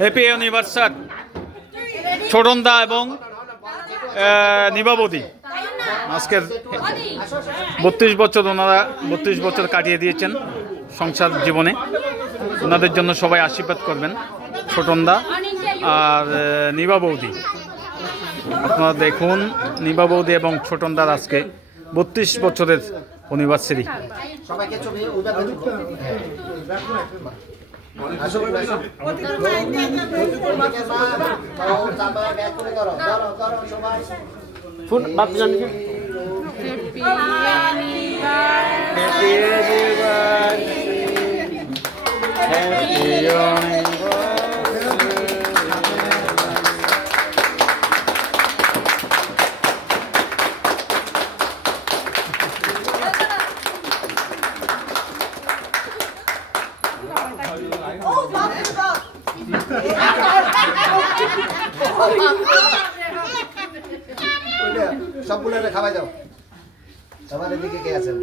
Happy anniversary ছোটনদা এবং নিবাবতী। আজকের 32 বছর ওনারা 32 বছর কাটিয়ে দিয়েছেন সংসার জীবনে। ওনাদের জন্য সবাই আশীর্বাদ করবেন, ছোটনদা আর নিবা বৌদি। আপনারা দেখুন নিবা বৌদি এবং ছোটনদার আজকে 32 বছরের অ্যানিভার্সারি। সবগুলো খাওয়াই দাও, সবার এদিকে কে আছেন?